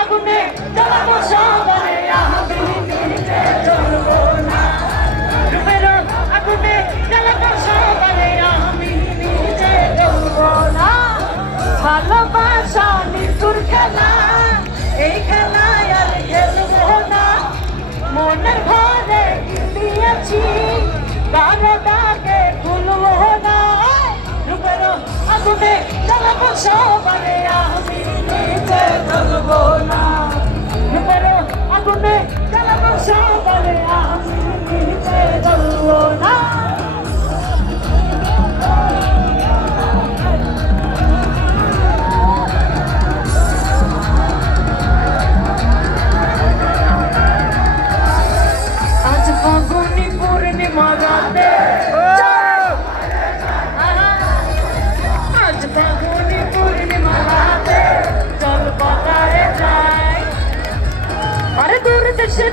আগুনে জ্বালাবো সবারে আমি নিজে জ্বলবো না রূপের আগুনে জ্বালাবো সবারে আমি নিজে জ্বলবো না ভালোবাসা নিতুর খেলা এই খেলায় আর খেলবো না মনের ঘরে দিয়েছি কারো ডাকে ভুলবো না রূপের আগুনে জ্বালাবো সবারে আমি নিজে জ্বলবো না রূপের আগুনে জ্বালাবো সবারে আমি নিজে জ্বলবো না আজ ফাগুনি পূর্ণিমা রাতে আজ ফাগুনি পূর্ণিমা রাতে জল পাতারে যায় আরে দূর দেশে